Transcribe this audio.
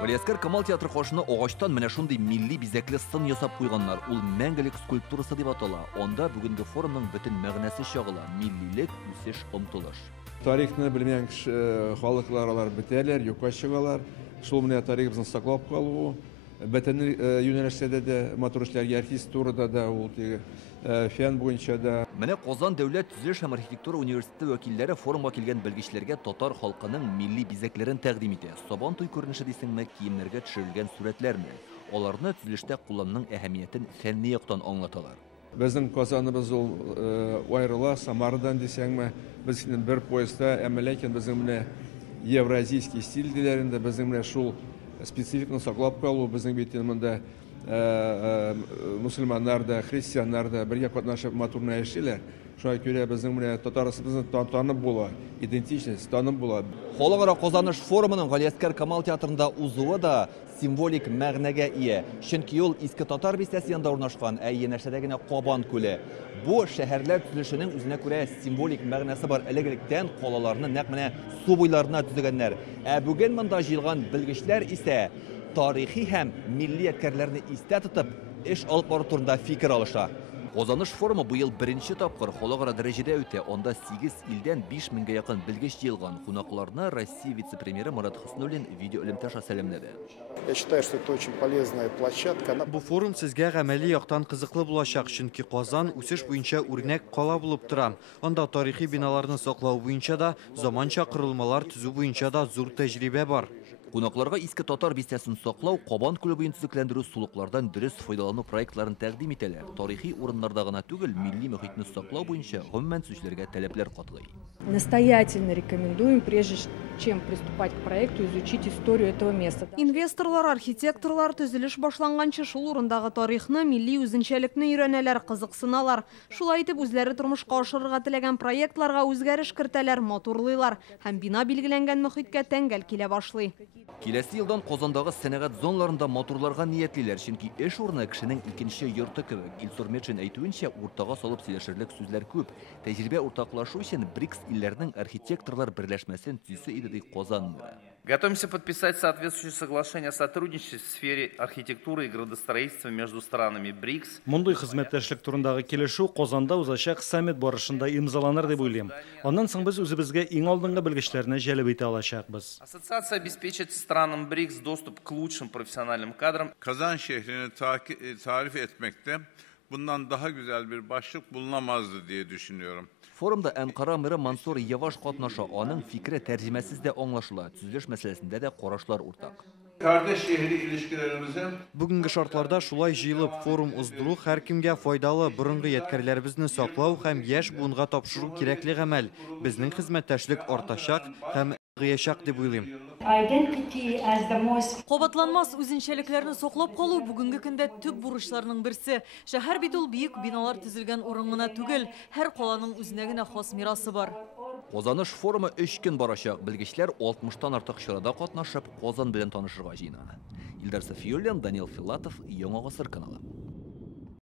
Галиаскар Камал театры кошуна огачтан менә шундый милли бизәкле сын ясап куйганнар. Ул мәңгелек скульптурасы дип атала. Онда бүгенге форумның бөтен мәгънәсе чагыла. Миллилек, үсеш, омтылыш. Тарихны белмәгән халыклар алар бетәләр, юкка чыгалар. Шул менә тарихыбызны саклап калу. Бөтен юнәлештәдә дә матур эшләргә архитектурада да, ул фән буенча да. Менә Казан дәүләт төзелеш һәм архитектура университеты вәкилләре форумга килгән белгечләргә татар халкының милли бизәкләрен тәкъдим итә. Сабан туй күренеше дисеңме, киемнәргә төшерелгән сурәтләрме? Аларны төзелештә куллануның әһәмиятен фәнни яктан аңлаталар. Безнең Казаныбыз ул аерыла, Самарадан дисәңме, без бер поездда, әмма ләкин безнең менә евразийский стиль диләрендә безнең менә шул спецификаны саклап калу, безнең бит монда мусульманнар да, христианнар да бергә катнашып матурны яшиләр. Шуңа күрә безнең менә татарыбызны танып була, идентичность танып була. Халыкара Казаныш форумының Галиаскар Камал театрында узуы да символик мәгънәгә ия. Чөнки ул иске татар бистәсе янында урнашкан, янәшәдә генә Кабан күле. Бу шәһәрләр төзелешенең үзенә күрә символик мәгънәсе бар. Элек-электән калаларны нәкъ менә су буйларына төзегәннәр. Бүген монда җыелган белгечләр исә тарихи һәм милли ядкәрләрне истә тотып, эш алып бару турында фикер алыша. Казаныш форумы быел беренче тапкыр халыкара дәрәҗәдә үтә. Онда 8 илдән 5000гә якын белгеч җыелган. Кунакларны Россия вице-премьеры Марат Хуснуллин видео элемтәш сәламләде. Я считаю, что это очень полезная площадка. Бу форум сезгә гамәли яктан кызыклы булачак, чөнки Казан үсеш буенча үрнәк кала булып тора. Анда тарихи биналарны саклау буенча да, заманча корылмалар төзү буенча да зур тәҗрибә бар. Кунакларга иске татар бистәсен саклау, Кабан күле буен төзекләндерү, сулыклардан дөрес файдалану проектларын тәкъдим итәләр. Тарихи урыннарда гына түгел, милли мөхитне саклау буенча гомумән төзүчеләргә таләпләр катгый. Настоятельно рекомендуем, прежде чем приступать к проекту, изучить историю этого места. Инвесторлар, архитекторлар төзелеш башланганчы шул урындагы тарихны, милли үзенчәлекне өйрәнәләр, кызыксыналар. Шулай итеп үзләре тормышка ашырырга теләгән проектларга үзгәреш кертәләр, матурлыйлар һәм бина билгеләнгән мөхиткә тәңгәл килә башлый. Киләсе елдан Казандагы сәнәгать зоналарында матурларга ниятлиләр, чөнки эш урыны кешенең икенче йорты кебек. Илсур Метшин әйтүенчә, уртага салып сөйләшерлек сүзләр күп. Тәҗрибә уртаклашу өчен БРИКС илләрнең архитекторлар берләшмәсен төзү иде ди Казан. Готовимся подписать соответствующее соглашение о сотрудничестве в сфере архитектуры и градостроительства между странами БРИКС. Мондый хезмәттәшлек турындагы килешү Казанда узачак саммит барышында имзаланыр дип уйлыйм. Аннан соң без үзебезгә иң алдынгы белгечләрне җәлеп итә алачакбыз. Ассоциация обеспечит странам БРИКС доступ к лучшим профессиональным кадрам. Kazan şehrini tarif etmekte bundan daha güzel bir başlık bulunamazdı diye düşünüyorum. Форумда Анкара мэры Мансур Яваш катнаша, аның фикре тәрҗемәсез дә аңлашыла. Төзелеш мәсьәләсендә дә карашлар уртак. Kardeş şehri ilişkilerimizi Бүгенге шартларда шулай җыелып форум уздыру һәркемгә файдалы, борынгы ядкәрләребезне саклау һәм яшь буынга тапшыру кирәкле гамәл. Безнең хезмәттәшлек артачак һәм гыячак дип уйлыйм. Кабатланмас үзенчәлекләрне саклап калу бүгенге көндә төп бурычларның берсе. Шәһәр бит ул бөек биналар төзелгән урын гына түгел, һәр каланың үзенә генә хас мирасы бар. Казаныш форумы 3 көн барачак. Белгечләр 60тан артык чарада катнашып, Казан белән танышырга җыена. Илдар Сафиуллин, Данил Филатов, Яңа гасыр каналы.